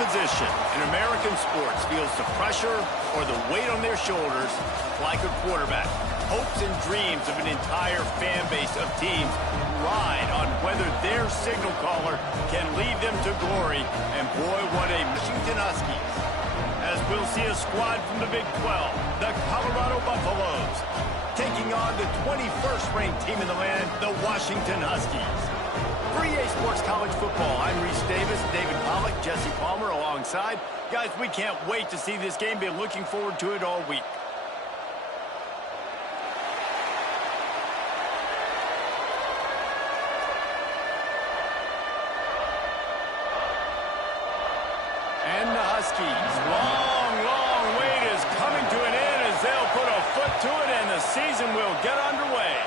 position in American sports feels the pressure or the weight on their shoulders like a quarterback. Hopes and dreams of an entire fan base of teams ride on whether their signal caller can lead them to glory. And boy, what a Washington Huskies. As we'll see a squad from the Big 12, the Colorado Buffaloes, taking on the 21st ranked team in the land, the Washington Huskies. For EA Sports College Football, I'm Reese Davis, David Pollack, Jesse Palmer alongside. Guys, we can't wait to see this game. Been looking forward to it all week. And the Huskies, long wait is coming to an end as they'll put a foot to it and the season will get underway.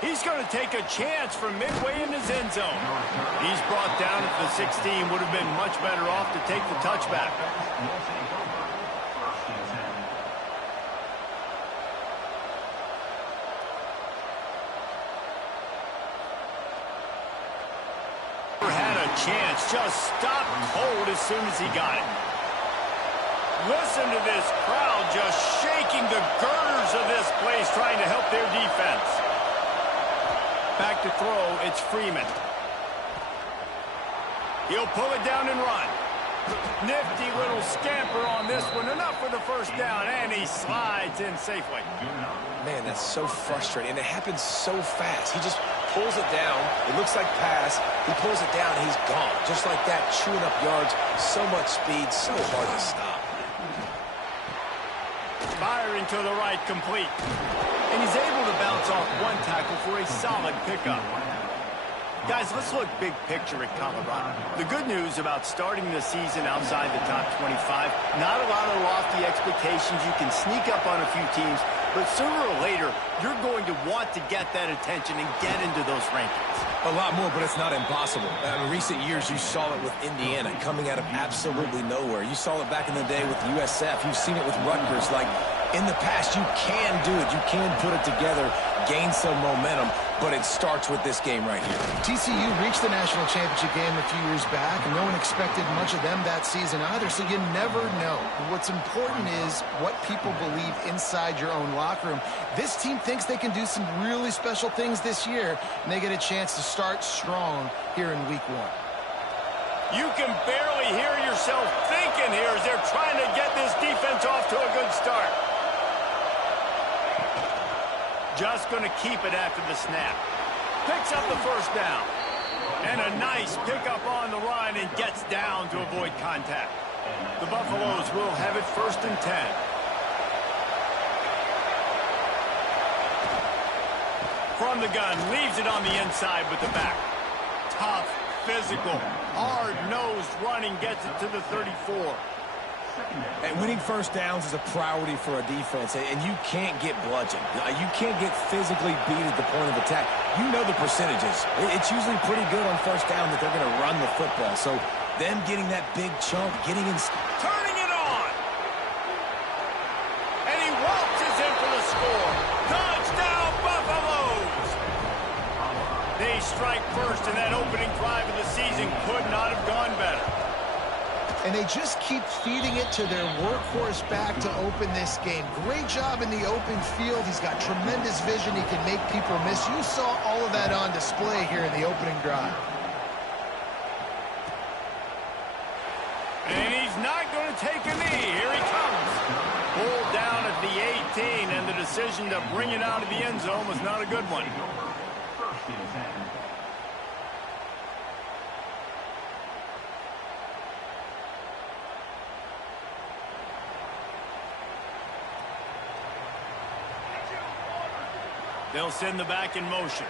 He's going to take a chance from midway in his end zone. He's brought down at the 16, would have been much better off to take the touchback. Had a chance, just stopped cold as soon as he got it. Listen to this crowd just shaking the girders of this place trying to help their defense. Back to throw, it's Freeman. He'll pull it down and run. Nifty little scamper on this one, enough for the first down, and he slides in safely. Man, that's so frustrating, and it happens so fast. He just pulls it down. It looks like pass. He pulls it down, and he's gone. Just like that, chewing up yards. So much speed, so hard to stop. Firing to the right, complete. And he's able to bounce off one tackle for a solid pickup. Guys, let's look big picture at Colorado. The good news about starting the season outside the top 25, not a lot of lofty expectations. You can sneak up on a few teams, but sooner or later, you're going to want to get that attention and get into those rankings. A lot more, but it's not impossible. In recent years, you saw it with Indiana coming out of absolutely nowhere. You saw it back in the day with USF. You've seen it with Rutgers. Like, in the past, you can do it. You can put it together, gain some momentum, but it starts with this game right here. TCU reached the national championship game a few years back, and no one expected much of them that season either, so you never know. What's important is what people believe inside your own locker room. This team thinks they can do some really special things this year, and they get a chance to start strong here in week 1. You can barely hear yourself thinking here as they're trying to get this defense off to a good start. Just going to keep it after the snap. Picks up the first down. And a nice pickup on the run and gets down to avoid contact. The Buffaloes will have it 1st and 10. From the gun, leaves it on the inside with the back. Tough, physical, hard-nosed running gets it to the 34. And winning first downs is a priority for a defense, and you can't get bludgeoned. You can't get physically beat at the point of attack. You know the percentages. It's usually pretty good on first down that they're going to run the football. So them getting that big chunk, getting in... Turning it on! And he waltzes in for the score. Touchdown, Buffaloes! They strike first, and that opening drive of the season could not have gone better. And they just keep feeding it to their workhorse back to open this game. Great job in the open field. He's got tremendous vision. He can make people miss. You saw all of that on display here in the opening drive. And he's not going to take a knee. Here he comes. Pulled down at the 18, and the decision to bring it out of the end zone was not a good one. They'll send the back in motion.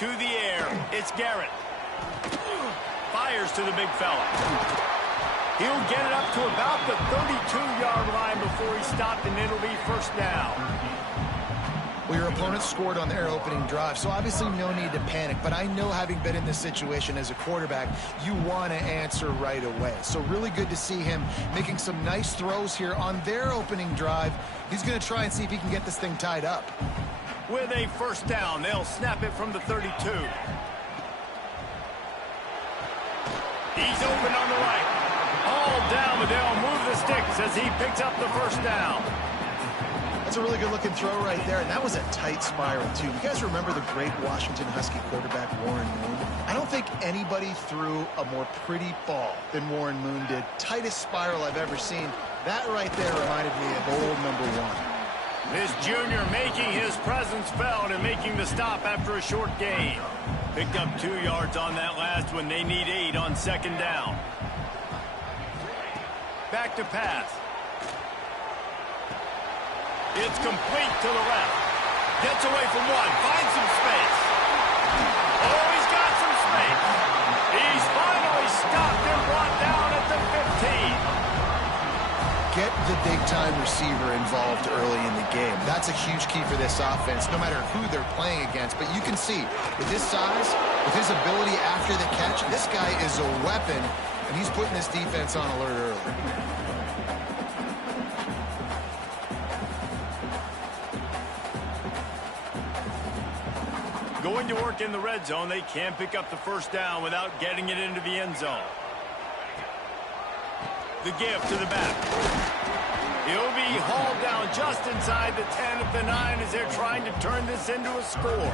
To the air, it's Garrett. Fires to the big fella. He'll get it up to about the 32-yard line before he's stopped, and it'll be first down. Well, your opponent scored on their opening drive, so obviously no need to panic. But I know, having been in this situation as a quarterback, you want to answer right away. So really good to see him making some nice throws here on their opening drive. He's going to try and see if he can get this thing tied up. With a first down, they'll snap it from the 32. He's open on the right. All down, but they'll move the sticks as he picks up the first down. That's a really good-looking throw right there, and that was a tight spiral, too. You guys remember the great Washington Husky quarterback Warren Moon? I don't think anybody threw a more pretty ball than Warren Moon did. Tightest spiral I've ever seen. That right there reminded me of old number 1. This junior making his presence felt and making the stop after a short gain. Picked up 2 yards on that last one. They need 8 on second down. Back to pass. It's complete to the left. Gets away from one. Finds some space. Oh, he's got some space. He's finally stopped and brought down at the 15. Get the big-time receiver involved early in the game. That's a huge key for this offense, no matter who they're playing against. But you can see, with his size, with his ability after the catch, this guy is a weapon, and he's putting this defense on alert early. Going to work in the red zone, they can't pick up the first down without getting it into the end zone. The give to the back. He'll be hauled down just inside the 10 of the 9 as they're trying to turn this into a score.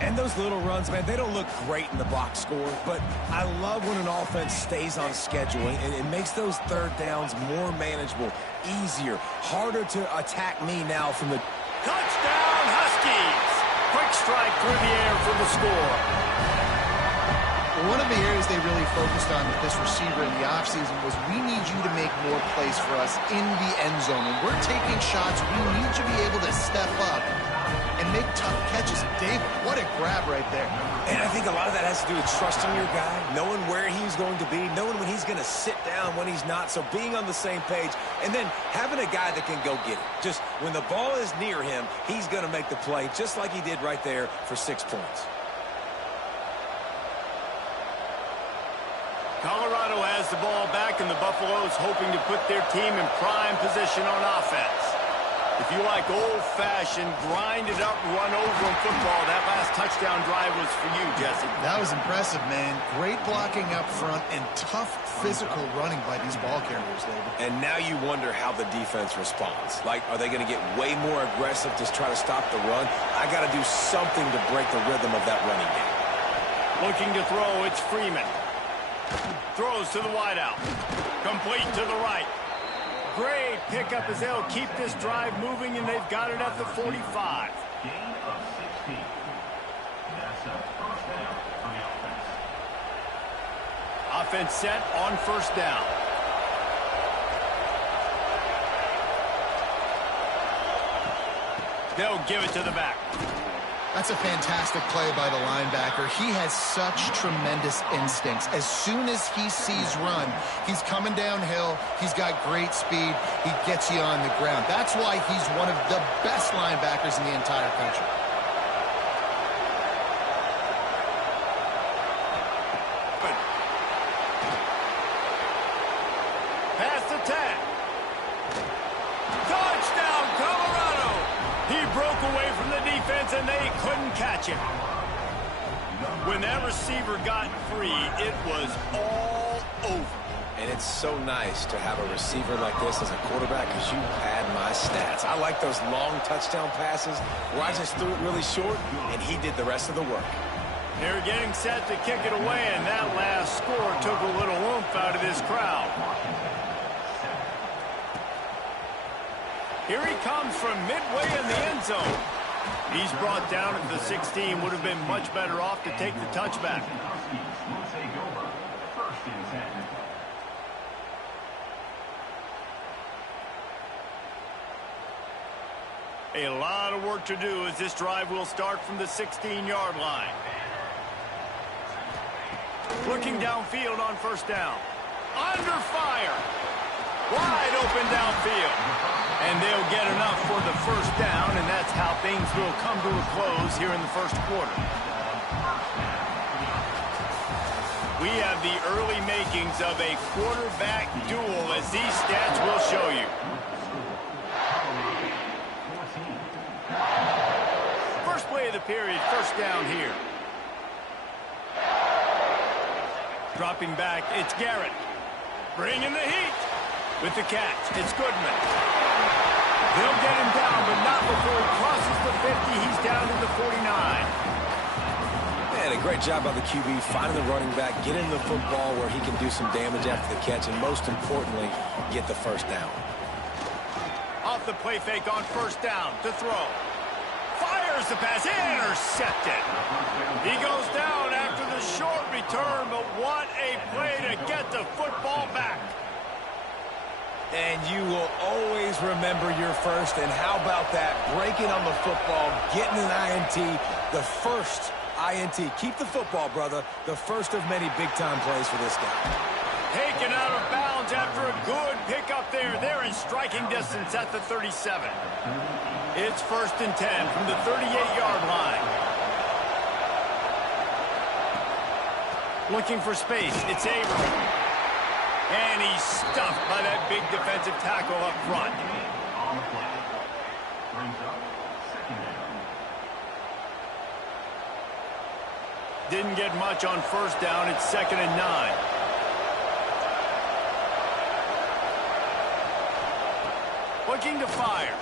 And those little runs, man, they don't look great in the box score, but I love when an offense stays on schedule, and it makes those third downs more manageable, easier, harder to attack me now from the... Touchdown, Huskies! Quick strike through the air for the score. One of the areas they really focused on with this receiver in the offseason was we need you to make more plays for us in the end zone. When we're taking shots, we need you to be able to step up and make tough catches. David, what a grab right there. And I think a lot of that has to do with trusting your guy, knowing where he's going to be, knowing when he's going to sit down, when he's not, so being on the same page, and then having a guy that can go get it. Just when the ball is near him, he's going to make the play, just like he did right there for 6 points. Colorado has the ball back, and the Buffaloes hoping to put their team in prime position on offense. If you like old-fashioned, grind-it-up, run-over football, that last touchdown drive was for you, Jesse. That was impressive, man. Great blocking up front and tough physical running by these ball carriers, David. And now you wonder how the defense responds. Like, are they going to get way more aggressive to try to stop the run? I got to do something to break the rhythm of that running game. Looking to throw, it's Freeman. Throws to the wideout. Complete to the right. Great pickup as they'll keep this drive moving, and they've got it at the 45. Gain of 16. That's a first down on the offense. Offense set on first down. They'll give it to the back. That's a fantastic play by the linebacker. He has such tremendous instincts. As soon as he sees run, he's coming downhill. He's got great speed. He gets you on the ground. That's why he's one of the best linebackers in the entire country. Pass to 10. Touchdown, Colorado! He broke away from the defense, and they couldn't catch him. When that receiver got free, it was all over. And it's so nice to have a receiver like this as a quarterback because you had my stats. I like those long touchdown passes where I just threw it really short, and he did the rest of the work. They're getting set to kick it away, and that last score took a little oomph out of this crowd. Here he comes from midway in the end zone. He's brought down at the 16. Would have been much better off to take the touchback. A lot of work to do as this drive will start from the 16-yard line. Looking downfield on first down. Under fire. Wide open downfield. And they'll get enough for the first down, and that's how things will come to a close here in the first quarter. We have the early makings of a quarterback duel, as these stats will show you. First play of the period, first down here. Dropping back, it's Garrett. Bringing the heat. With the catch, it's Goodman. They'll get him down, but not before he crosses the 50. He's down to the 49. Man, a great job by the QB, finding the running back, getting the football where he can do some damage after the catch, and most importantly, get the first down. Off the play fake on first down to throw. Fires the pass, intercepted. He goes down after the short return, but what a play to get the football back. And you will always remember your first, and how about that? Breaking on the football, getting an INT, the first INT. Keep the football, brother. The first of many big-time plays for this guy. Taken out of bounds after a good pickup there. They're in striking distance at the 37. It's 1st and 10 from the 38-yard line. Looking for space. It's Abrams. And he's stuffed by that big defensive tackle up front. On the play. Brings up 2nd down. Didn't get much on first down. It's 2nd and 9. Looking to fire.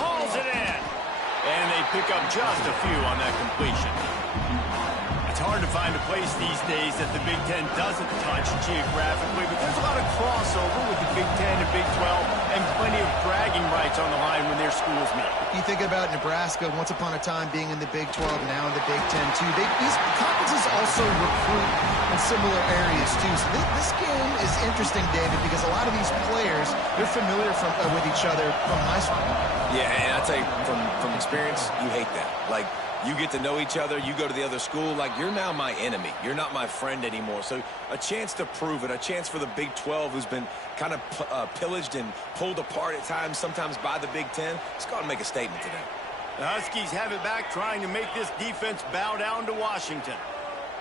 Hauls it in. And they pick up just a few on that completion. It's hard to find a place these days that the Big Ten doesn't touch geographically, but there's a lot of crossover with the Big Ten and Big 12 and plenty of bragging rights on the line when their schools meet. You think about Nebraska, once upon a time being in the Big 12, now in the Big 10 too. These conferences also recruit in similar areas too. So this game is interesting, David, because a lot of these players, they're familiar with each other from high school. Yeah, and I'll tell you, from experience, you hate that. Like, you get to know each other, you go to the other school, like, you're now my enemy. You're not my friend anymore. So a chance to prove it, a chance for the Big 12, who's been kind of pillaged and pulled apart at times, sometimes by the Big 10. Let's go out and make a statement today. The Huskies have it back, trying to make this defense bow down to Washington.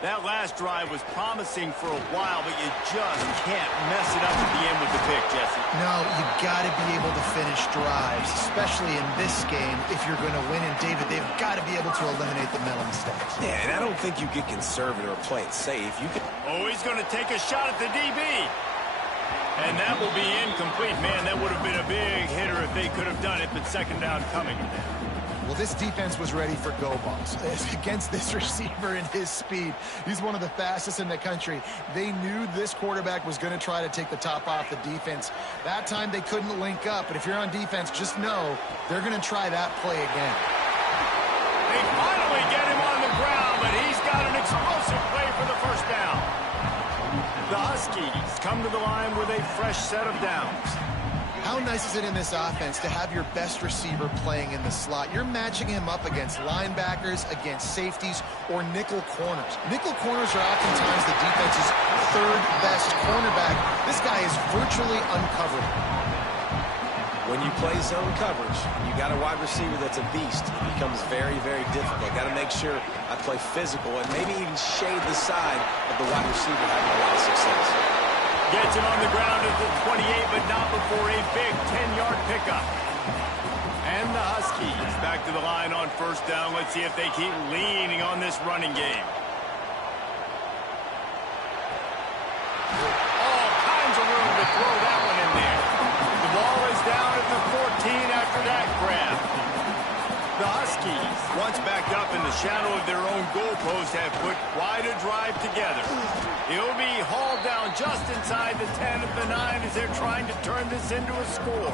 That last drive was promising for a while, but you just can't mess it up at the end with the pick, Jesse. No, you got to be able to finish drives, especially in this game if you're going to win. And, David, they've got to be able to eliminate the mental mistakes. Yeah, and I don't think you get conservative or play it safe. You can. Oh, he's going to take a shot at the DB. And that will be incomplete. Man, that would have been a big hitter if they could have done it, but 2nd down coming. Well, this defense was ready for go balls against this receiver and his speed. He's one of the fastest in the country. They knew this quarterback was going to try to take the top off the defense. That time they couldn't link up, but if you're on defense, just know they're going to try that play again. They finally get him on the ground, but he's got an explosive play for the first down. The Huskies come to the line with a fresh set of downs. How nice is it in this offense to have your best receiver playing in the slot? You're matching him up against linebackers, against safeties, or nickel corners. Nickel corners are oftentimes the defense's 3rd best cornerback. This guy is virtually uncoverable. When you play zone coverage, you got a wide receiver that's a beast. It becomes very, very difficult. Got to make sure I play physical and maybe even shade the side of the wide receiver having a lot of success. Gets him on the ground at the 28, but not before a big 10-yard pickup. And the Huskies back to the line on first down. Let's see if they keep leaning on this running game. All kinds of room to throw that one in there. The ball is down at the 14 after that grab. The Huskies, once backed up in the shadow of their own goalpost, have put quite a drive together. He'll be hauled down just inside the 10 of the 9 as they're trying to turn this into a score.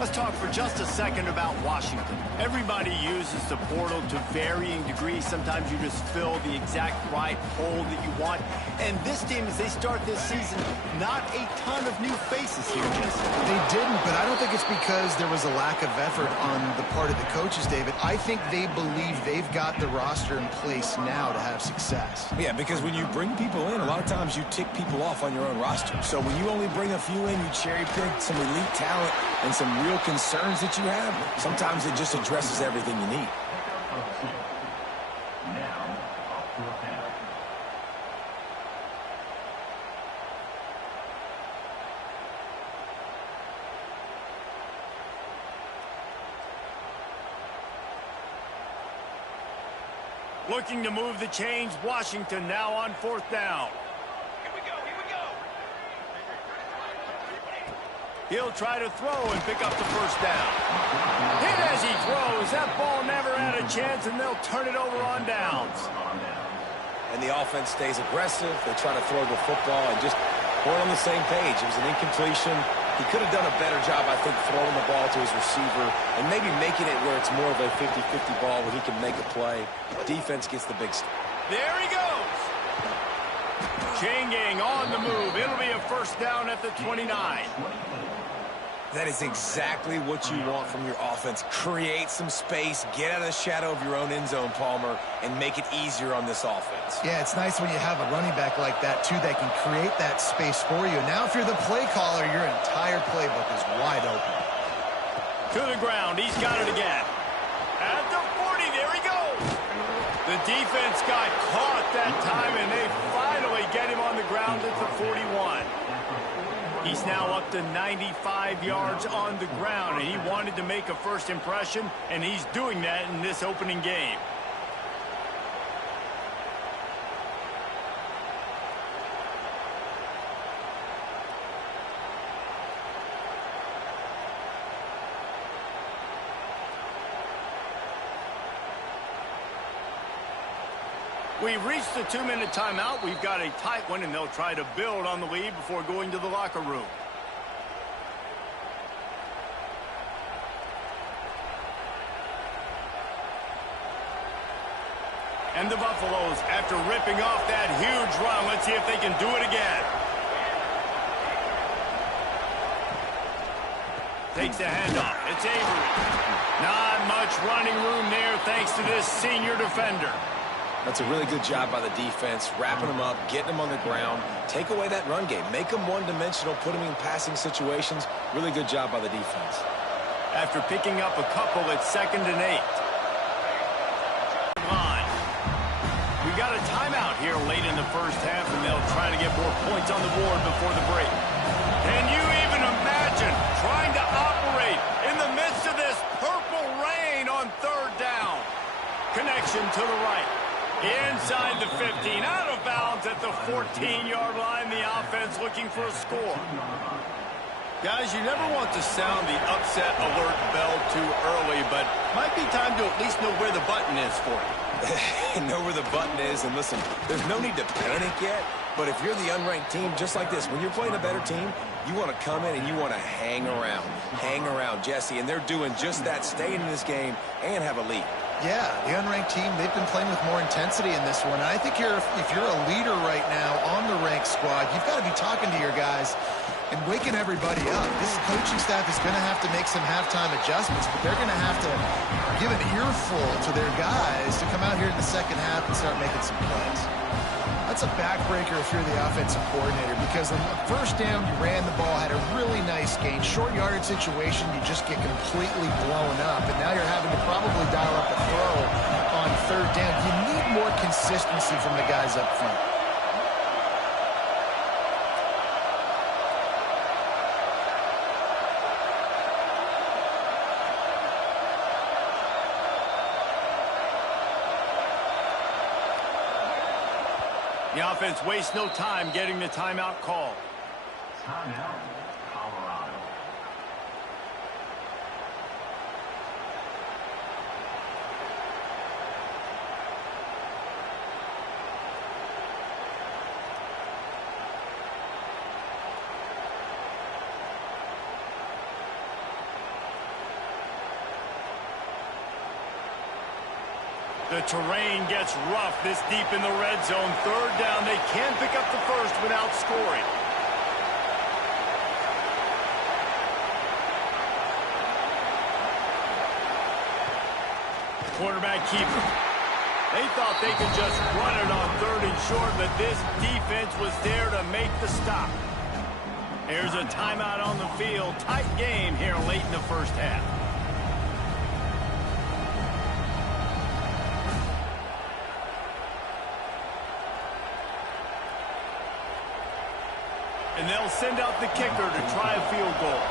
Let's talk for just a second about Washington. Everybody uses the portal to varying degrees. Sometimes you just fill the exact right hole that you want. And this team, as they start this season, not a ton of new faces here, Jesse. They didn't, but I don't think it's because there was a lack of effort on the part of the coaches, David. I think they believe they've got the roster in place now to have success. Yeah, because when you bring people in, a lot of times you tick people off on your own roster. So when you only bring a few in, you cherry pick some elite talent and some real concerns that you have, sometimes it just addresses everything you need. Now, off 4th down. Looking to move the chains. Washington now on 4th down. Here we go. He'll try to throw and pick up the 1st down. Hit as he throws. That ball never had a chance, and they'll turn it over on downs. And the offense stays aggressive. They try to throw the football and just weren't on the same page. It was an incompletion. He could have done a better job, I think, throwing the ball to his receiver and maybe making it where it's more of a 50-50 ball where he can make a play. Defense gets the big stop. There he goes. Chain gang on the move. It'll be a 1st down at the 29. That is exactly what you want from your offense. Create some space, get out of the shadow of your own end zone, Palmer, and make it easier on this offense. Yeah, it's nice when you have a running back like that, too, that can create that space for you. Now, if you're the play caller, your entire playbook is wide open. To the ground. He's got it again. At the 40, there he goes. The defense got caught that time, and they finally get him on the ground at the 41. He's now up to 95 yards on the ground, and he wanted to make a first impression, and he's doing that in this opening game. We've reached the 2-minute timeout. We've got a tight one, and they'll try to build on the lead before going to the locker room. And the Buffaloes, after ripping off that huge run, let's see if they can do it again. Takes the handoff. It's Avery. Not much running room there thanks to this senior defender. That's a really good job by the defense, wrapping them up, getting them on the ground. Take away that run game. Make them one-dimensional, put them in passing situations. Really good job by the defense. After picking up a couple, it's 2nd and 8. We got a timeout here late in the 1st half, and they'll try to get more points on the board before the break. Can you even imagine trying to operate in the midst of this purple rain on 3rd down? Connection to the right. Inside the 15, out of bounds at the 14-yard line. The offense looking for a score. Guys, you never want to sound the upset alert bell too early, but might be time to at least know where the button is for you. Know where the button is, and listen, there's no need to panic yet, but if you're the unranked team, just like this, when you're playing a better team, you want to come in and you want to hang around, Jesse, and they're doing just that, staying in this game and have a lead. Yeah, the unranked team, they've been playing with more intensity in this one. And I think if you're a leader right now on the ranked squad, you've got to be talking to your guys and waking everybody up. This coaching staff is going to have to make some halftime adjustments, but they're going to have to give an earful to their guys to come out here in the 2nd half and start making some plays. That's a backbreaker if you're the offensive coordinator, because on the 1st down, you ran the ball, had a really nice gain. Short yardage situation, you just get completely blown up, and now you're having to probably dial up a throw on 3rd down. You need more consistency from the guys up front. The offense wastes no time getting the timeout called. Timeout, Colorado. The terrain gets rough this deep in the red zone. 3rd down, they can't pick up the 1st without scoring. Quarterback keeper. They thought they could just run it on 3rd and short, but this defense was there to make the stop. Here's a timeout on the field. Tight game here late in the 1st half. And they'll send out the kicker to try a field goal.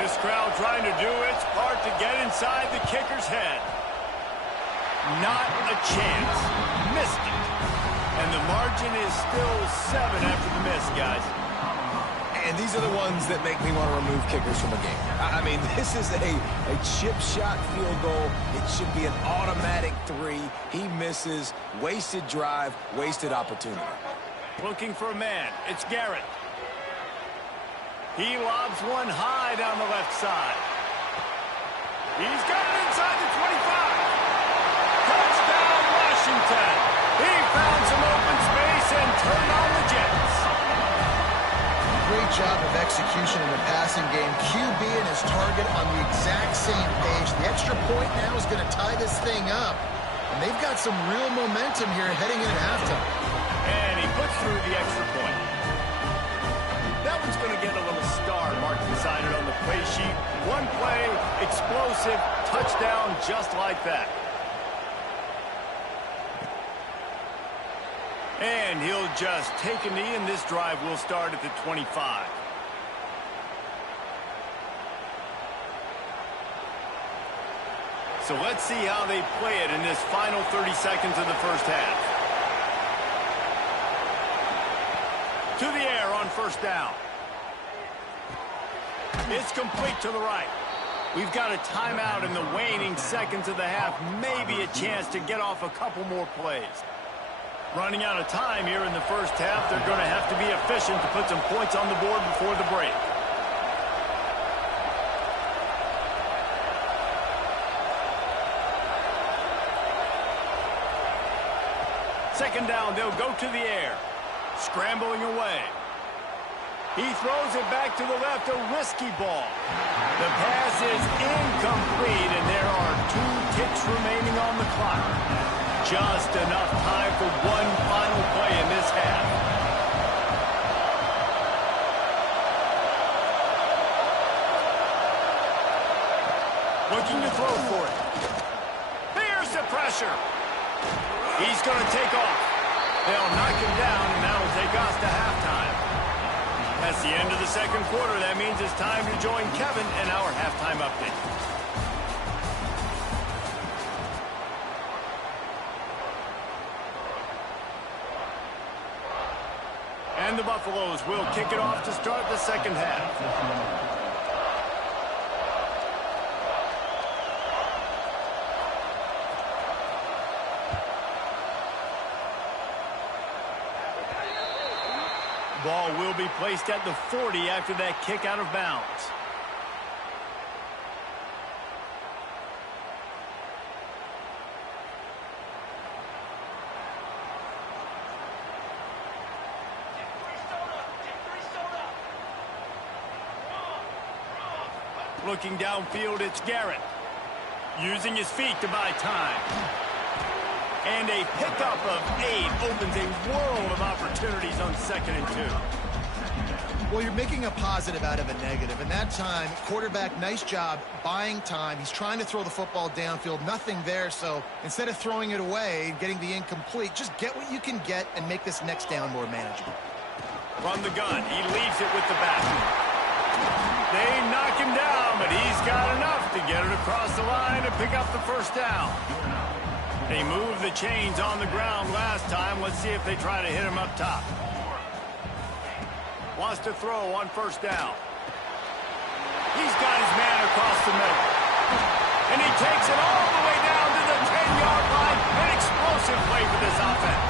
This crowd trying to do its part to get inside the kicker's head. Not a chance. Missed it. And the margin is still 7 after the miss, guys. And these are the ones that make me want to remove kickers from a game. I mean, this is a chip shot field goal. It should be an automatic 3. He misses. Wasted drive, wasted opportunity. Looking for a man. It's Garrett. He lobs one high down the left side. He's got it inside the 25. Touchdown, Washington. He found some open space and turned on the Jets. Great job of execution in the passing game. QB and his target on the exact same page. The extra point now is going to tie this thing up. And they've got some real momentum here heading into halftime. And he puts through the extra point. That one's going to get a little star marked beside it on the play sheet. One play, explosive, touchdown just like that. And he'll just take a knee, and this drive will start at the 25. So let's see how they play it in this final 30 seconds of the first half. To the air on first down. It's complete to the right. We've got a timeout in the waning seconds of the half. Maybe a chance to get off a couple more plays. Running out of time here in the first half. They're going to have to be efficient to put some points on the board before the break. Second down, they'll go to the air. Scrambling away. He throws it back to the left, a risky ball. The pass is incomplete, and there are 2 ticks remaining on the clock. Just enough time for one final play in this half. Looking to throw for it. There's the pressure. He's going to take off. They'll knock him down, and that'll take us to halftime. That's the end of the second quarter. That means it's time to join Kevin in our halftime update. And the Buffaloes will kick it off to start the second half. Ball will be placed at the 40 after that kick out of bounds. Looking downfield, it's Garrett. Using his feet to buy time. And a pickup of 8 opens a world of opportunities on 2nd and 2. Well, you're making a positive out of a negative. And that time, quarterback, nice job buying time. He's trying to throw the football downfield. Nothing there. So instead of throwing it away, getting the incomplete, just get what you can get and make this next down more manageable. From the gun, he leaves it with the back. They knock him down, but he's got enough to get it across the line and pick up the first down. They moved the chains on the ground last time. Let's see if they try to hit him up top. Wants to throw on first down. He's got his man across the middle. And he takes it all the way down to the 10-yard line. An explosive play for this offense.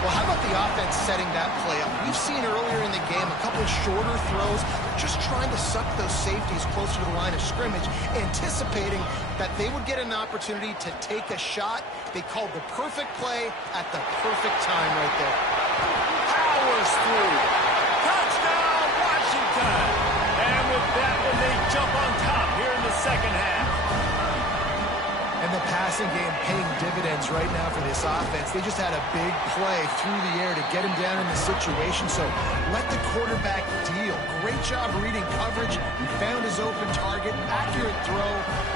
Well, how about the offense setting that play up? We've seen earlier in the game a couple of shorter throws, just trying to suck those safeties closer to the line of scrimmage, anticipating that they would get an opportunity to take a shot. They called the perfect play at the perfect time right there. Powers through. Touchdown, Washington. And with that one, they jump on top here in the second half. And the passing game paying dividends right now for this offense. They just had a big play through the air to get him down in the situation. So let the quarterback deal. Great job reading coverage. He found his open target, accurate throw,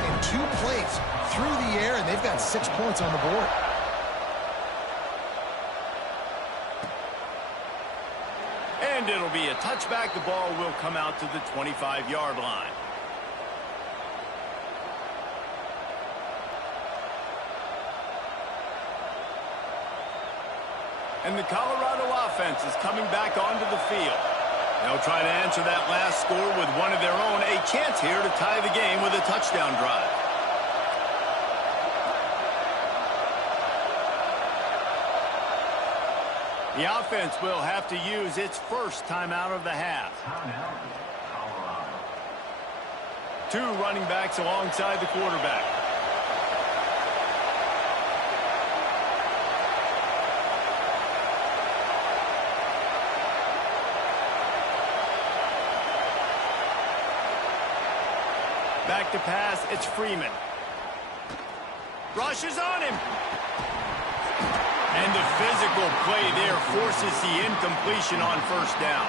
and 2 plays through the air, and they've got 6 points on the board. And it'll be a touchback. The ball will come out to the 25-yard line. And the Colorado offense is coming back onto the field. They'll try to answer that last score with one of their own. A chance here to tie the game with a touchdown drive. The offense will have to use its first timeout of the half. Two running backs alongside the quarterback. Back to pass, it's Freeman. Rushes on him. And the physical play there forces the incompletion on first down.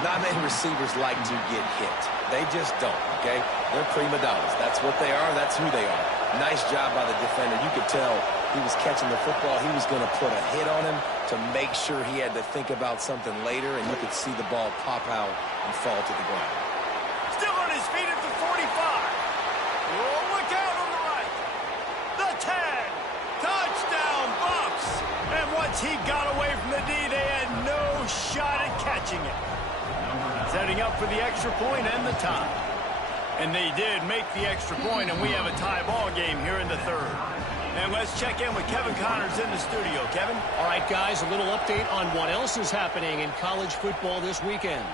Not many receivers like to get hit. They just don't, okay? They're prima donnas. That's what they are. That's who they are. Nice job by the defender. You could tell he was catching the football. He was going to put a hit on him to make sure he had to think about something later, and you could see the ball pop out and fall to the ground. Still on his feet at the 45. Oh, look out on the right. The 10. Touchdown, Bucks. And once he got away from the D, they had no shot at catching it. Setting up for the extra point and the tie. And they did make the extra point, and we have a tie ball game here in the third. And let's check in with Kevin Connors in the studio. Kevin? All right, guys, a little update on what else is happening in college football this weekend.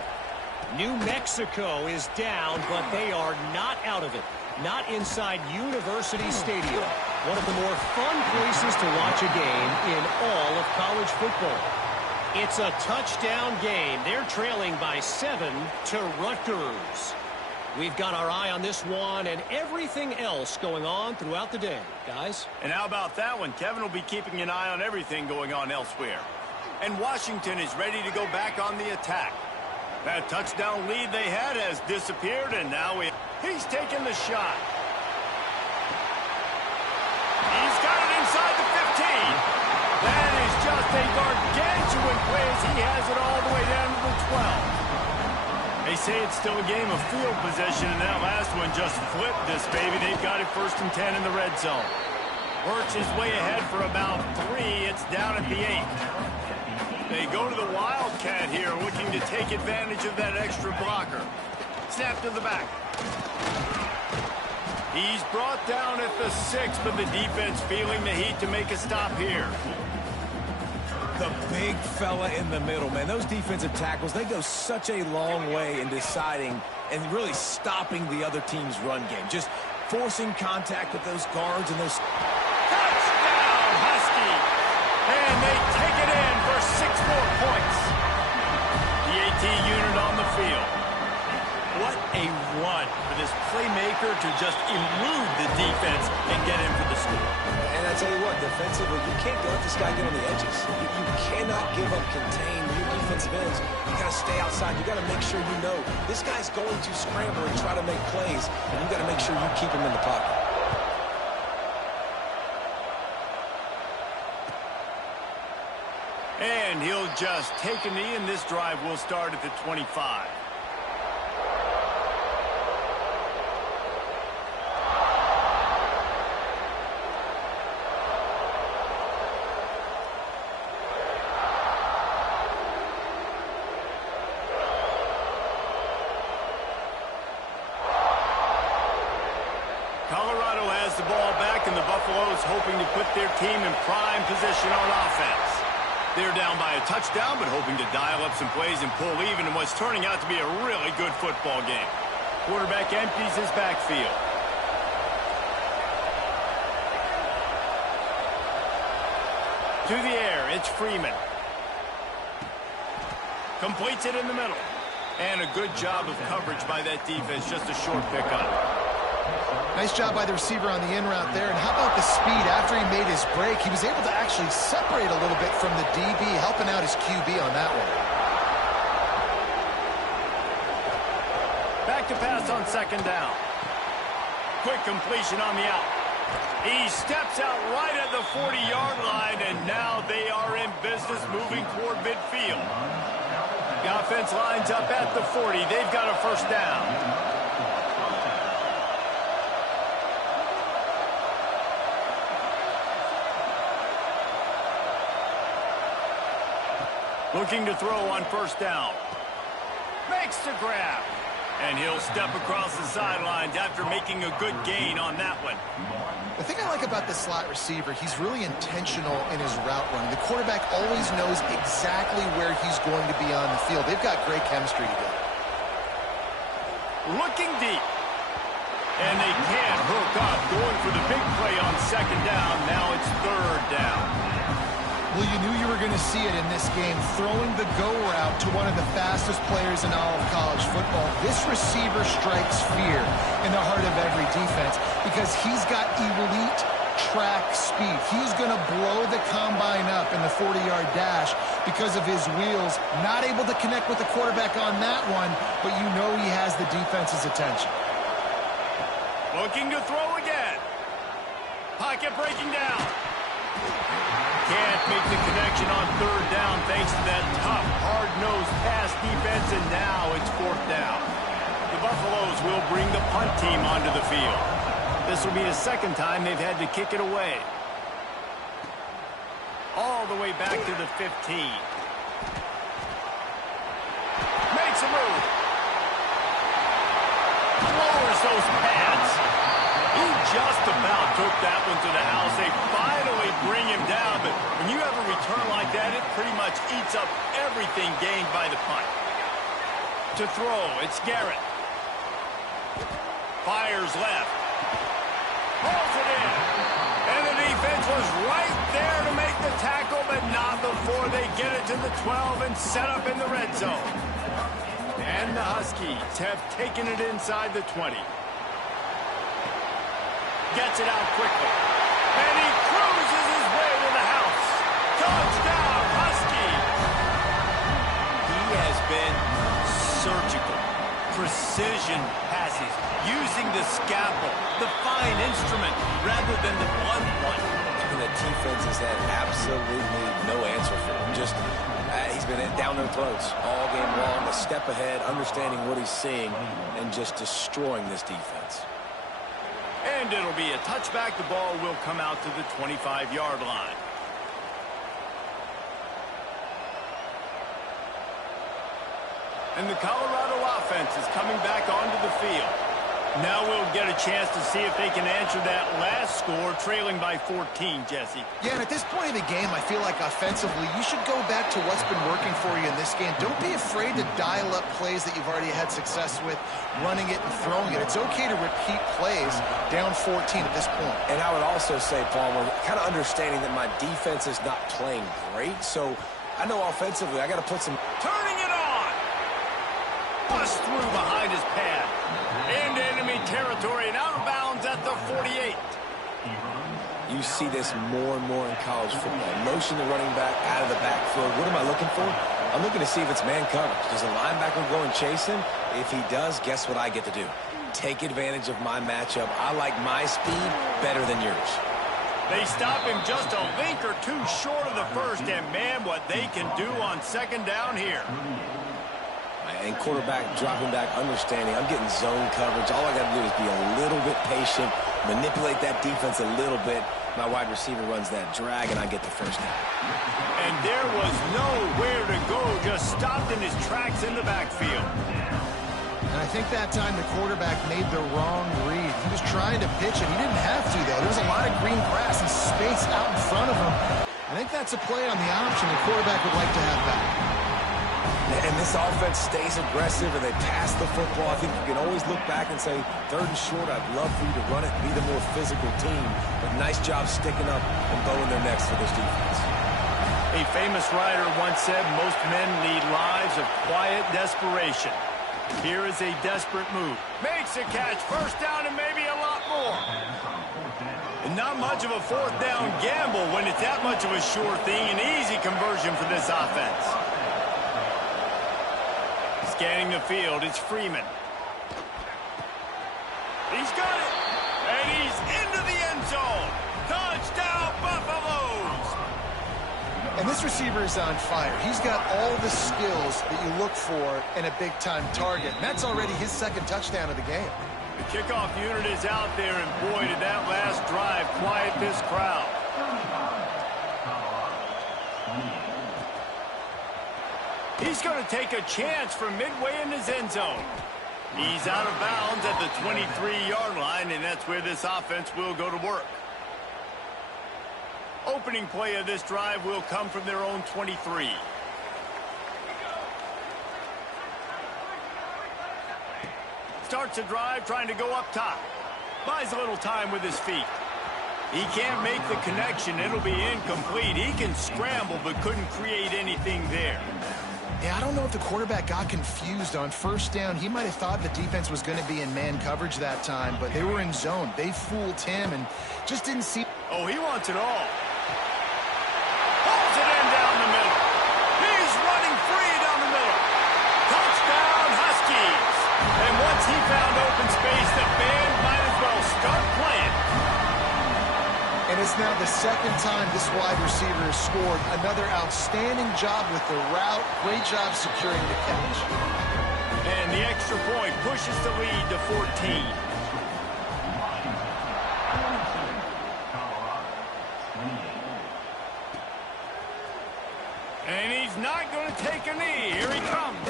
New Mexico is down, but they are not out of it. Not inside University Stadium, one of the more fun places to watch a game in all of college football. It's a touchdown game. They're trailing by 7 to Rutgers. We've got our eye on this one and everything else going on throughout the day, guys. And how about that one? Kevin will be keeping an eye on everything going on elsewhere. And Washington is ready to go back on the attack. That touchdown lead they had has disappeared, and now he's taking the shot. He's got it inside the 15. That is just a gargantuan play as he has it all the way down to the 12. They say it's still a game of field possession, and that last one just flipped this baby. They've got it 1st and 10 in the red zone. Works his way ahead for about 3. It's down at the 8. They go to the Wildcat here, looking to take advantage of that extra blocker. Snap to the back. He's brought down at the 6, but the defense feeling the heat to make a stop here. The big fella in the middle, man. Those defensive tackles, they go such a long way in deciding and really stopping the other team's run game. Just forcing contact with those guards and those... Touchdown, Husky! And they take it in for 6 more points. The AT unit on the field. What a run for this playmaker to just elude the defense and get in for the score. And I tell you what, defensively, you can't let this guy get on the edges. You cannot give up contain your defensive ends. You got to stay outside. You got to make sure you know this guy's going to scramble and try to make plays, and you got to make sure you keep him in the pocket. And he'll just take a knee, and this drive will start at the 25. Colorado has the ball back, and the Buffaloes hoping to put their team in prime position on offense. They're down by a touchdown, but hoping to dial up some plays and pull even in what's turning out to be a really good football game. Quarterback empties his backfield. To the air, it's Freeman. Completes it in the middle. And a good job of coverage by that defense, just a short pickup. Nice job by the receiver on the in route there. And how about the speed after he made his break? He was able to actually separate a little bit from the DB, helping out his QB on that one. Back to pass on 2nd down. Quick completion on the out. He steps out right at the 40-yard line, and now they are in business moving toward midfield. The offense lines up at the 40. They've got a 1st down. Looking to throw on first down. Makes the grab. And he'll step across the sidelines after making a good gain on that one. The thing I like about the slot receiver, he's really intentional in his route running. The quarterback always knows exactly where he's going to be on the field. They've got great chemistry together. Looking deep. And they can't hook up. Going for the big play on second down. Now it's third down. Well, you knew you were going to see it in this game, throwing the go route to one of the fastest players in all of college football. This receiver strikes fear in the heart of every defense because he's got elite track speed. He's going to blow the combine up in the 40-yard dash because of his wheels. Not able to connect with the quarterback on that one, but you know he has the defense's attention. Looking to throw again. Pocket breaking down. Can't make the connection on third down thanks to that tough, hard-nosed pass defense, and now it's fourth down. The Buffaloes will bring the punt team onto the field. This will be the second time they've had to kick it away. All the way back to the 15. Makes a move. Lowers those pads. He just about took that one to the house. They finally bring him down, but when you have a return like that, it pretty much eats up everything gained by the punt. To throw, it's Garrett. Fires left. Pulls it in. And the defense was right there to make the tackle, but not before they get it to the 12 and set up in the red zone. And the Huskies have taken it inside the 20. Gets it out quickly. And he cruises his way to the house. Touchdown, Huskies! He has been surgical. Precision passes. Using the scalpel, the fine instrument, rather than the blunt one. And the defense has had absolutely no answer for him. Just, he's been down their throats all game long. A step ahead, understanding what he's seeing, and just destroying this defense. And it'll be a touchback. The ball will come out to the 25-yard line. And the Colorado offense is coming back onto the field. Now we'll get a chance to see if they can answer that last score, trailing by 14, Jesse. Yeah, and at this point in the game, I feel like offensively, you should go back to what's been working for you in this game. Don't be afraid to dial up plays that you've already had success with, running it and throwing it. It's okay to repeat plays down 14 at this point. And I would also say, Palmer, kind of understanding that my defense is not playing great, so I know offensively I got to put some... Turning it on! Bust through behind his pad. Into enemy territory and out of bounds at the 48. You see this more and more in college football. Motion the running back out of the backfield. What am I looking for? I'm looking to see if it's man coverage. Does a linebacker go and chase him? If he does, guess what I get to do? Take advantage of my matchup. I like my speed better than yours. They stop him just a link or two short of the first, and man, what they can do on second down here. And quarterback dropping back, understanding. I'm getting zone coverage. All I got to do is be a little bit patient, manipulate that defense a little bit. My wide receiver runs that drag, and I get the first down. And there was nowhere to go, just stopped in his tracks in the backfield. And I think that time the quarterback made the wrong read. He was trying to pitch it. He didn't have to, though. There was a lot of green grass and space out in front of him. I think that's a play on the option the quarterback would like to have back. And this offense stays aggressive and they pass the football. I think you can always look back and say, third and short, I'd love for you to run it, be the more physical team. But nice job sticking up and bowing their necks for this defense. A famous writer once said, most men lead lives of quiet desperation. Here is a desperate move. Makes a catch, first down, and maybe a lot more. And not much of a fourth down gamble when it's that much of a sure thing, an easy conversion for this offense. Scanning the field, it's Freeman. He's got it, and he's into the end zone. Touchdown, Buffaloes! And this receiver is on fire. He's got all the skills that you look for in a big-time target. And that's already his second touchdown of the game. The kickoff unit is out there, and boy, did that last drive quiet this crowd. He's going to take a chance from midway in his end zone. He's out of bounds at the 23-yard line, and that's where this offense will go to work. Opening play of this drive will come from their own 23. Starts a drive trying to go up top. Buys a little time with his feet. He can't make the connection. It'll be incomplete. He can scramble but couldn't create anything there. Yeah, I don't know if the quarterback got confused on first down. He might have thought the defense was going to be in man coverage that time, but they were in zone. They fooled him and just didn't see. Oh, he wants it all. Pulls it in down the middle. He's running free down the middle. Touchdown, Huskies. And once he found open space, the band might as well start playing. And it's now the second time this wide receiver has scored. Another outstanding job with the route. Great job securing the catch. And the extra point pushes the lead to 14. And he's not going to take a knee. Here he comes.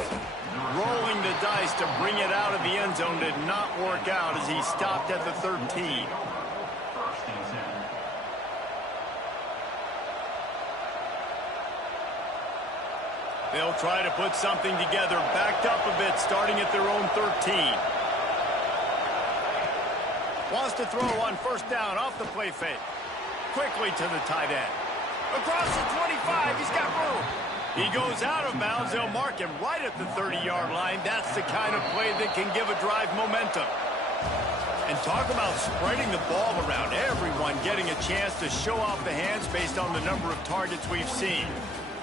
Rolling the dice to bring it out of the end zone did not work out as he stopped at the 13. They'll try to put something together, backed up a bit, starting at their own 13. Wants to throw on first down off the play fake. Quickly to the tight end. Across the 25, he's got room. He goes out of bounds. They'll mark him right at the 30-yard line. That's the kind of play that can give a drive momentum. And talk about spreading the ball around. Everyone getting a chance to show off the hands based on the number of targets we've seen.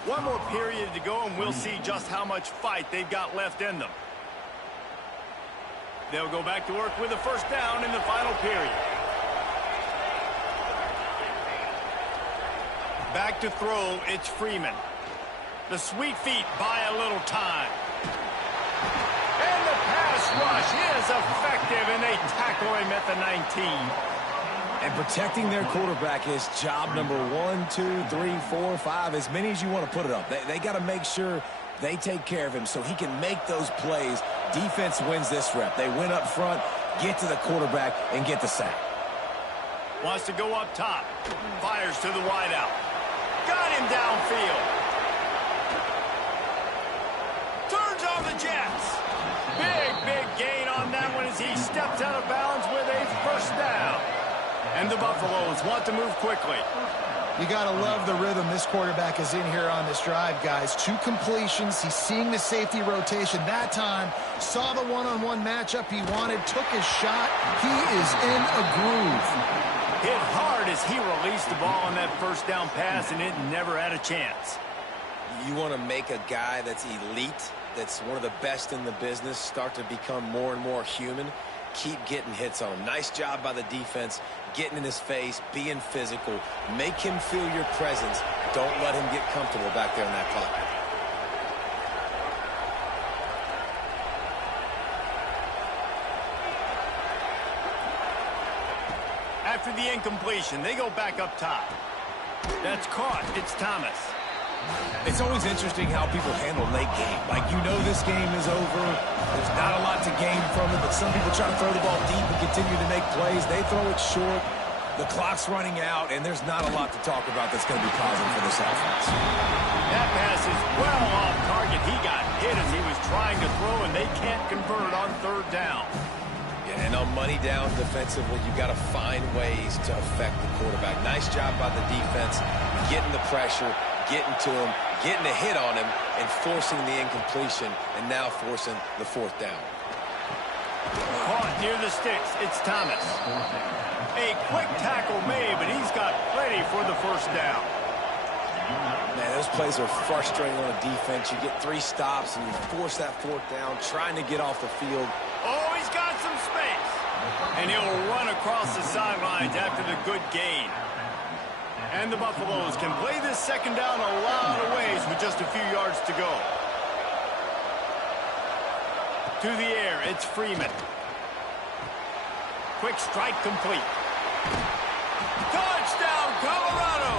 One more period to go, and we'll see just how much fight they've got left in them. They'll go back to work with a first down in the final period. Back to throw, it's Freeman. The sweet feet buy a little time. And the pass rush is effective, and they tackle him at the 19. And protecting their quarterback is job number 1, 2, 3, 4, 5, as many as you want to put it up. They got to make sure they take care of him so he can make those plays. Defense wins this rep. They win up front, get to the quarterback, and get the sack. Wants to go up top. Fires to the wideout. Got him downfield. Turns on the Jets. Big gain on that one as he steps out of bounds with a first down. And the Buffaloes want to move quickly. You got to love the rhythm this quarterback is in here on this drive, guys. 2 completions. He's seeing the safety rotation that time. Saw the one-on-one matchup he wanted. Took his shot. He is in a groove. Hit hard as he released the ball on that first down pass, and it never had a chance. You want to make a guy that's elite, that's one of the best in the business, start to become more and more human. Keep getting hits on him. Nice job by the defense, getting in his face, being physical. Make him feel your presence. Don't let him get comfortable back there in that pocket. After the incompletion, they go back up top. That's caught. It's Thomas. It's always interesting how people handle late game. Like, you know this game is over. There's not a lot to gain from it, but some people try to throw the ball deep and continue to make plays. They throw it short. The clock's running out, and there's not a lot to talk about that's going to be positive for this offense. That pass is well off target. He got hit as he was trying to throw, and they can't convert on third down. Yeah, and on money down defensively, you got to find ways to affect the quarterback. Nice job by the defense, getting the pressure, getting to him, getting a hit on him, and forcing the incompletion, and now forcing the fourth down. Caught near the sticks. It's Thomas. A quick tackle made, but he's got plenty for the first down. Man, those plays are frustrating on a defense. You get 3 stops, and you force that fourth down, trying to get off the field. Oh, he's got some space. And he'll run across the sidelines after the good gain. And the Buffaloes can play this second down a lot of ways with just a few yards to go. To the air, it's Freeman. Quick strike complete. Touchdown, Colorado!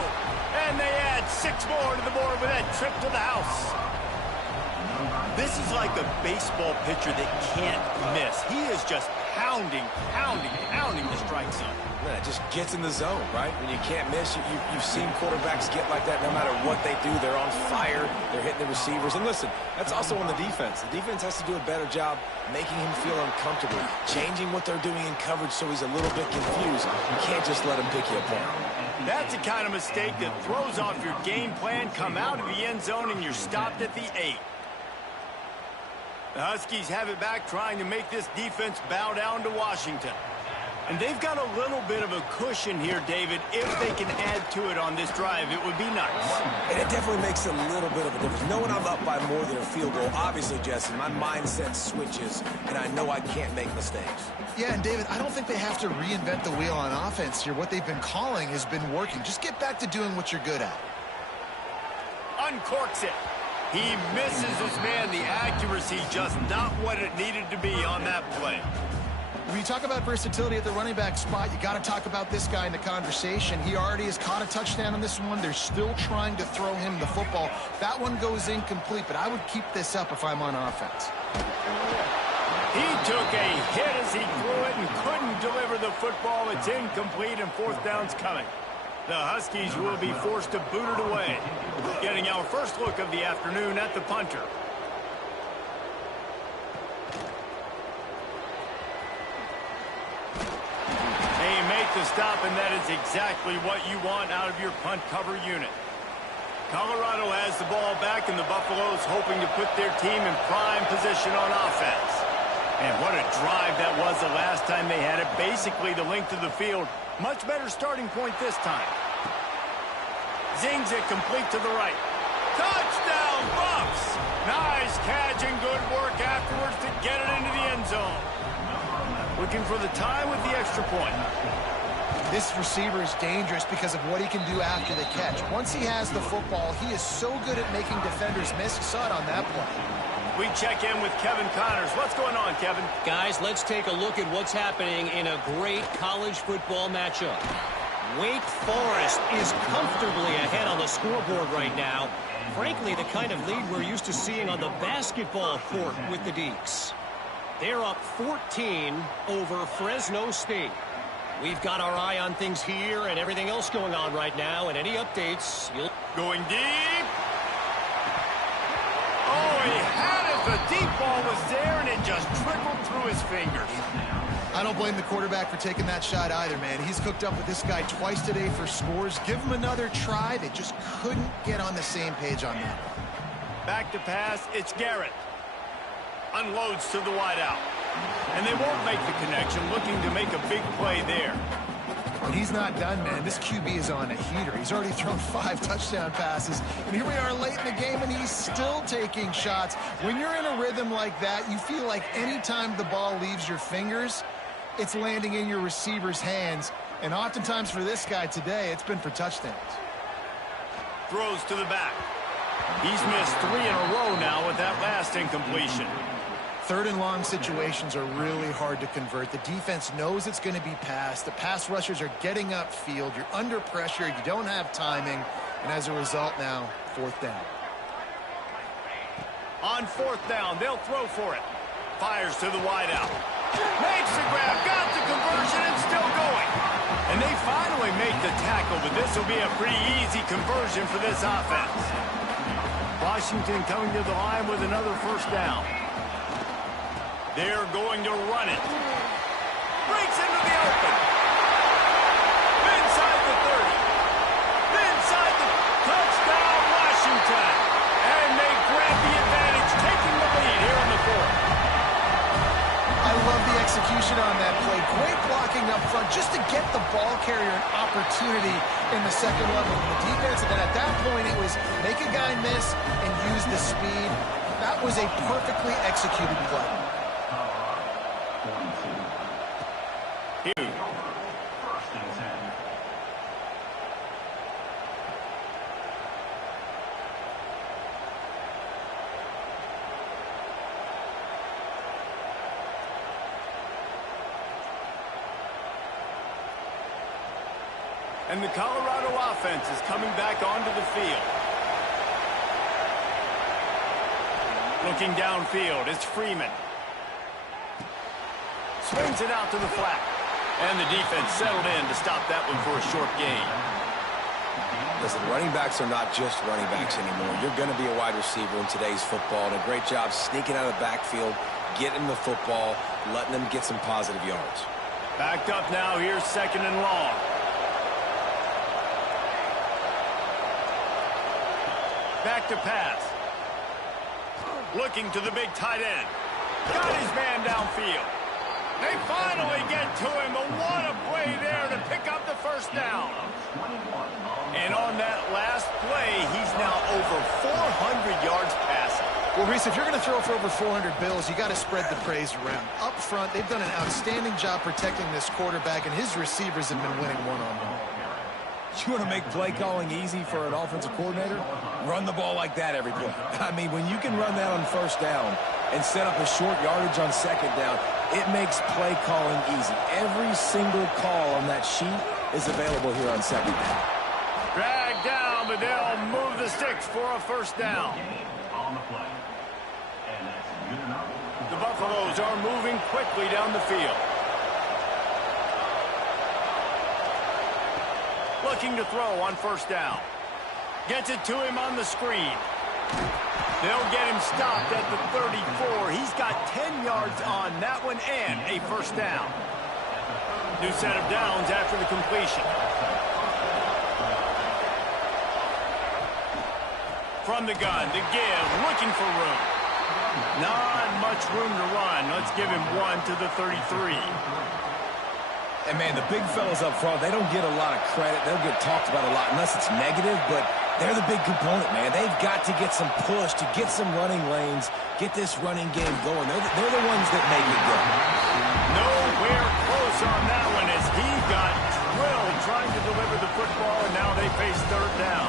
And they add 6 more to the board with that trip to the house. This is like a baseball pitcher that can't miss. He is just pounding the strike zone. Man, it just gets in the zone, right? When you can't miss, you've seen quarterbacks get like that no matter what they do. They're on fire. They're hitting the receivers. And listen, that's also on the defense. The defense has to do a better job making him feel uncomfortable, changing what they're doing in coverage so he's a little bit confused. You can't just let him pick you apart. That's the kind of mistake that throws off your game plan. Come out of the end zone and you're stopped at the 8. The Huskies have it back, trying to make this defense bow down to Washington. And they've got a little bit of a cushion here, David. If they can add to it on this drive, it would be nice. And it definitely makes a little bit of a difference. Knowing I'm up by more than a field goal, obviously, Jesse, my mindset switches, and I know I can't make mistakes. Yeah, and David, I don't think they have to reinvent the wheel on offense here. What they've been calling has been working. Just get back to doing what you're good at. Uncorks it. He misses his man. The accuracy just not what it needed to be on that play. When you talk about versatility at the running back spot, you got to talk about this guy in the conversation. He already has caught a touchdown on this one. They're still trying to throw him the football. That one goes incomplete, but I would keep this up if I'm on offense. He took a hit as he threw it and couldn't deliver the football. It's incomplete, and 4th down's coming. The Huskies will be forced to boot it away. Getting our first look of the afternoon at the punter. They make the stop, and that is exactly what you want out of your punt cover unit. Colorado has the ball back, and the Buffaloes hoping to put their team in prime position on offense. And what a drive that was the last time they had it. Basically the length of the field. Much better starting point this time. Zings it complete to the right. Touchdown, Buffs! Nice catch and good work afterwards to get it into the end zone. Looking for the tie with the extra point. This receiver is dangerous because of what he can do after the catch. Once he has the football, he is so good at making defenders miss. You saw it on that play. We check in with Kevin Connors. What's going on, Kevin? Guys, let's take a look at what's happening in a great college football matchup. Wake Forest is comfortably ahead on the scoreboard right now. Frankly, the kind of lead we're used to seeing on the basketball court with the Deacs. They're up 14 over Fresno State. We've got our eye on things here and everything else going on right now, and any updates, you'll... Going deep. Oh, he had it. The deep ball was there, and it just trickled through his fingers. I don't blame the quarterback for taking that shot either, man. He's cooked up with this guy twice today for scores. Give him another try. They just couldn't get on the same page on that. Back to pass. It's Garrett. Unloads to the wideout. And they won't make the connection, looking to make a big play there. And he's not done, man. This QB is on a heater. He's already thrown 5 touchdown passes. And here we are late in the game, and he's still taking shots. When you're in a rhythm like that, you feel like anytime the ball leaves your fingers, it's landing in your receiver's hands. And oftentimes for this guy today, it's been for touchdowns. Throws to the back. He's missed 3 in a row now with that last incompletion. 3rd and long situations are really hard to convert. The defense knows it's going to be passed. The pass rushers are getting upfield. You're under pressure. You don't have timing. And as a result now, 4th down. On 4th down, they'll throw for it. Fires to the wideout. Makes the grab, got the conversion, and still going. And they finally make the tackle, but this will be a pretty easy conversion for this offense. Washington coming to the line with another 1st down. They're going to run it. Breaks into the open. Inside the 30. Inside the touchdown, Washington. And they grab the advantage, taking the lead here in the 4th. I love the execution on that play. Great blocking up front just to get the ball carrier an opportunity in the 2nd level of the defense. And then at that point, it was make a guy miss and use the speed. That was a perfectly executed play. And the Colorado offense is coming back onto the field. Looking downfield, it's Freeman. Swings it out to the flat. And the defense settled in to stop that one for a short gain. Listen, running backs are not just running backs anymore. You're going to be a wide receiver in today's football, and a great job sneaking out of the backfield, getting the football, letting them get some positive yards. Backed up now, here's 2nd and long. Back to pass. Looking to the big tight end. Got his man downfield. They finally get to him, but what a play there to pick up the first down. And on that last play, he's now over 400 yards passing. Well, Reese, if you're going to throw for over 400 bills, you got to spread the praise around. Up front, they've done an outstanding job protecting this quarterback, and his receivers have been winning one-on-one. You want to make play calling easy for an offensive coordinator? Run the ball like that every play. I mean, when you can run that on first down and set up a short yardage on second down, it makes play calling easy. Every single call on that sheet is available here on second down. Drag down, but they'll move the sticks for a first down. The Buffaloes are moving quickly down the field. Looking to throw on first down. Gets it to him on the screen. They'll get him stopped at the 34. He's got 10 yards on that one and a first down. New set of downs after the completion. From the gun, to give, looking for room. Not much room to run. Let's give him one to the 33. And, man, the big fellas up front, they don't get a lot of credit. They'll get talked about a lot unless it's negative, but they're the big component, man. They've got to get some push, to get some running lanes, get this running game going. They're the ones that make it go. Nowhere close on that one as he got drilled trying to deliver the football, and now they face third down.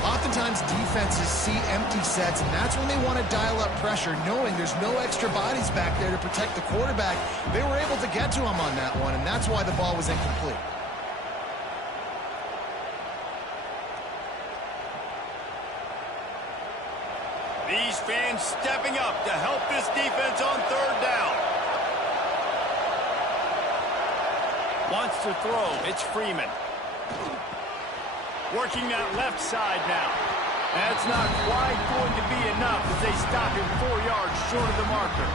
Oftentimes, defenses see empty sets, and that's when they want to dial up pressure, knowing there's no extra bodies back there to protect the quarterback. They were able to get to him on that one, and that's why the ball was incomplete. These fans stepping up to help this defense on third down. Wants to throw. It's Freeman. Working that left side now. That's not quite going to be enough as they stop him 4 yards short of the marker.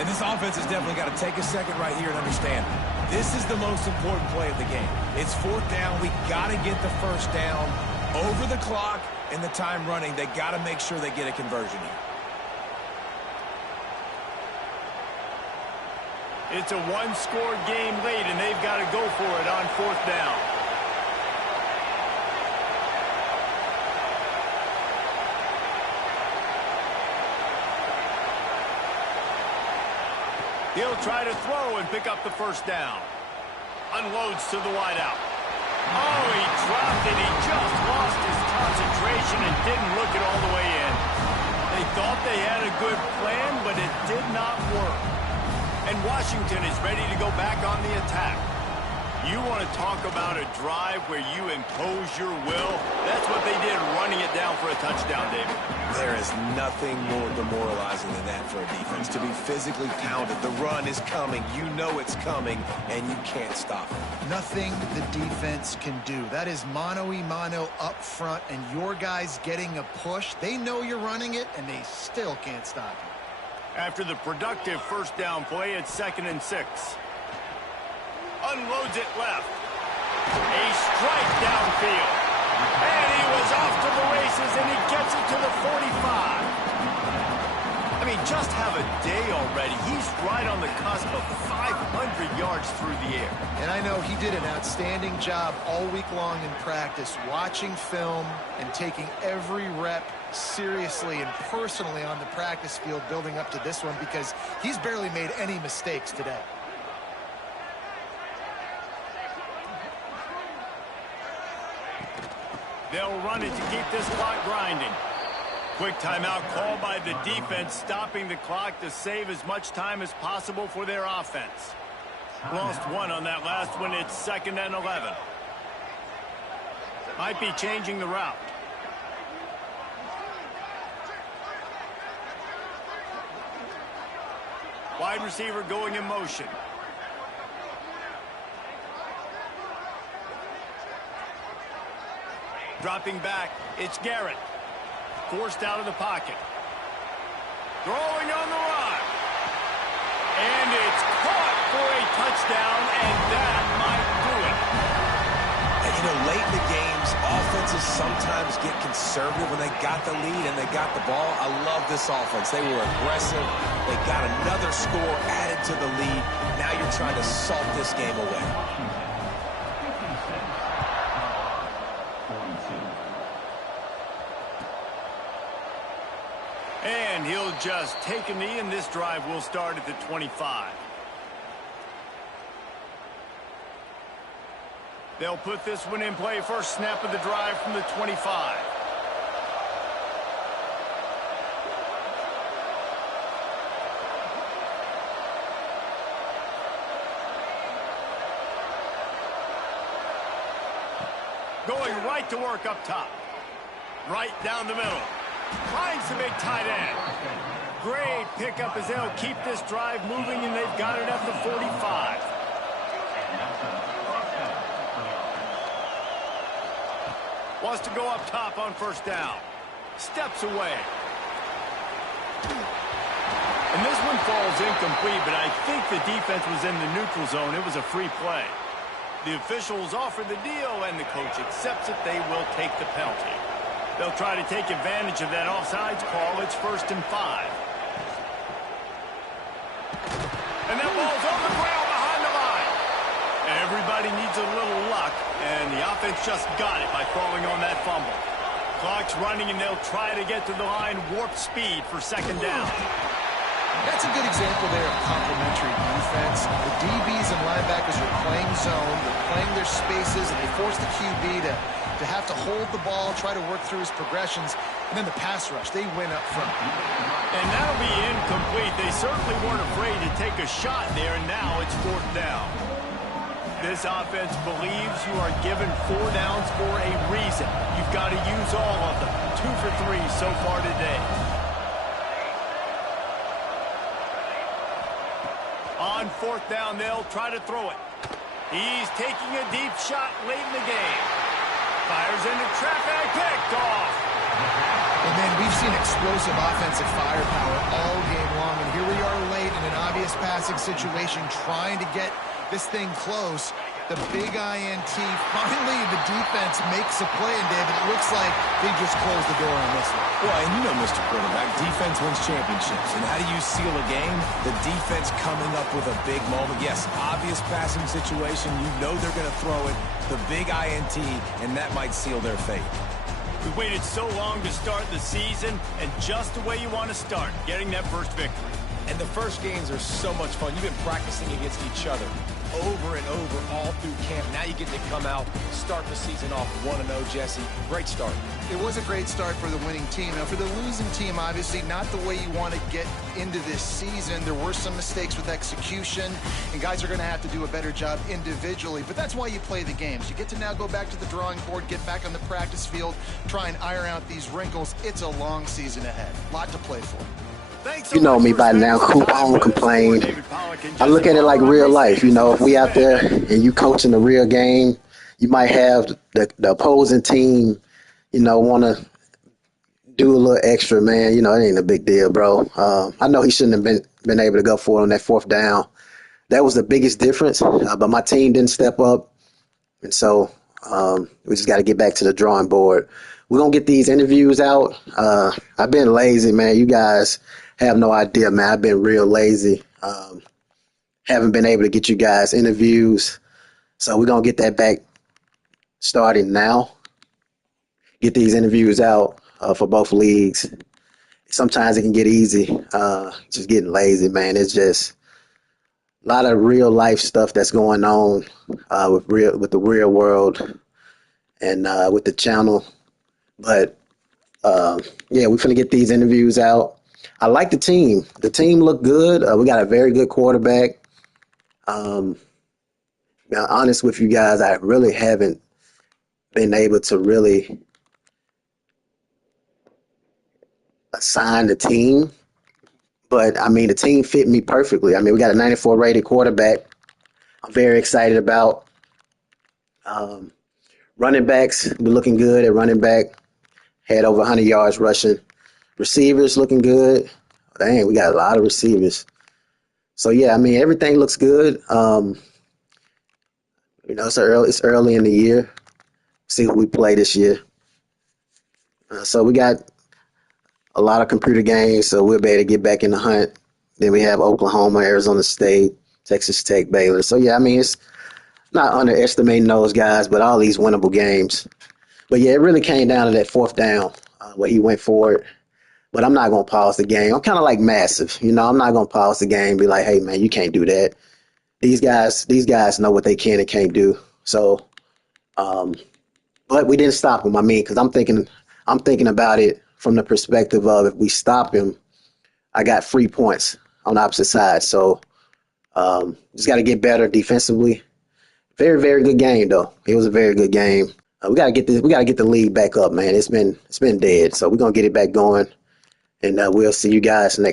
And this offense has definitely got to take a second right here and understand this is the most important play of the game. It's fourth down. We got to get the first down over the clock and the time running. They got to make sure they get a conversion here. It's a one-score game late, and they've got to go for it on fourth down. He'll try to throw and pick up the first down. Unloads to the wideout. Oh, he dropped it. He just lost his concentration and didn't look it all the way in. They thought they had a good plan, but it did not work. And Washington is ready to go back on the attack. You want to talk about a drive where you impose your will? That's what they did, running it down for a touchdown, David. There is nothing more demoralizing than that for a defense, to be physically pounded. The run is coming. You know it's coming, and you can't stop it. Nothing the defense can do. That is mano-a-mano up front, and your guys getting a push. They know you're running it, and they still can't stop it. After the productive first down play, it's 2nd and 6. Unloads it left. A strike downfield. And he was off to the races, and he gets it to the 45. I mean, just have a day already. He's right on the cusp of 500 yards through the air. And I know he did an outstanding job all week long in practice, watching film and taking every rep seriously and personally on the practice field building up to this one, because he's barely made any mistakes today. They'll run it to keep this clock grinding. Quick timeout call by the defense, stopping the clock to save as much time as possible for their offense. Lost one on that last one. It's 2nd and 11. Might be changing the route. Wide receiver going in motion. Dropping back, it's Garrett. Forced out of the pocket. Throwing on the run. And it's caught for a touchdown, and that might do it. And, you know, late in the games, offenses sometimes get conservative when they got the lead and they got the ball. I love this offense. They were aggressive. They got another score added to the lead. Now you're trying to salt this game away. And he'll just take a knee, and this drive will start at the 25. They'll put this one in play. First snap of the drive from the 25. Going right to work up top. Right down the middle. Finds the big tight end. Great pickup as they'll keep this drive moving, and they've got it at the 45. Wants to go up top on first down. Steps away. And this one falls incomplete, but I think the defense was in the neutral zone. It was a free play. The officials offer the deal, and the coach accepts it. They will take the penalty. They'll try to take advantage of that offsides call. It's 1st and 5. And that ball's on the ground behind the line. Everybody needs a little luck, and the offense just got it by throwing on that fumble. Clock's running, and they'll try to get to the line warp speed for 2nd down. That's a good example there of complementary defense. The DBs and linebackers are playing zone, they're playing their spaces, and they force the QB to have to hold the ball, try to work through his progressions, and then the pass rush, they win up front. And that'll be incomplete. They certainly weren't afraid to take a shot there, and now it's 4th down. This offense believes you are given 4 downs for a reason. You've got to use all of them. 2 for 3 so far today. On 4th down, they'll try to throw it. He's taking a deep shot late in the game. Fires into traffic, picked off. And then we've seen explosive offensive firepower all game long, and here we are late in an obvious passing situation trying to get this thing close. The big INT, finally the defense makes a play, and David, it looks like they just closed the door on this one. Well, and you know, Mr. Quarterback, defense wins championships. And how do you seal a game? The defense coming up with a big moment. Yes, obvious passing situation. You know they're going to throw it. The big INT, and that might seal their fate. We waited so long to start the season, and just the way you want to start, getting that first victory. And the first games are so much fun. You've been practicing against each other over and over all through camp. Now you get to come out, start the season off 1-0, Jesse. Great start. It was a great start for the winning team. Now, for the losing team, obviously not the way you want to get into this season. There were some mistakes with execution, and guys are going to have to do a better job individually. But that's why you play the games. You get to now go back to the drawing board, get back on the practice field, try and iron out these wrinkles. It's a long season ahead. A lot to play for. You know me by now, Coop. I don't complain. I look at it like real life. You know, if we out there and you coaching a real game, you might have the opposing team, you know, want to do a little extra, man. You know, it ain't a big deal, bro. I know he shouldn't have been able to go for it on that 4th down. That was the biggest difference, but my team didn't step up. And so we just got to get back to the drawing board. We're going to get these interviews out. I've been lazy, man. You guys have no idea, man. I've been real lazy. Haven't been able to get you guys interviews. So we're going to get that back starting now. Get these interviews out for both leagues. Sometimes it can get easy. Just getting lazy, man. It's just a lot of real life stuff that's going on with the real world and with the channel. But yeah, we're finna get these interviews out. I like the team. The team looked good. We got a very good quarterback. Now, honest with you guys, I really haven't been able to really assign the team. But, I mean, the team fit me perfectly. I mean, we got a 94 rated quarterback. I'm very excited about. Running backs, we're looking good at running back. Had over 100 yards rushing. Receivers looking good. Dang, we got a lot of receivers. So, yeah, I mean, everything looks good. It's early in the year. See who we play this year. So we got a lot of computer games, so we'll be able to get back in the hunt. Then we have Oklahoma, Arizona State, Texas Tech, Baylor. So, yeah, I mean, it's not underestimating those guys, but all these winnable games. But, yeah, it really came down to that fourth down where he went for it. But I'm not going to pause the game. I'm kind of like Massive. I'm not going to pause the game and be like, hey, man, you can't do that. These guys know what they can and can't do. So, but we didn't stop him. I mean, because I'm thinking about it from the perspective of if we stop him, I got free points on the opposite side. So, just got to get better defensively. Very, very good game though. It was a very good game. We got to get the league back up, man. It's been dead. So we're gonna get it back going, and we'll see you guys next.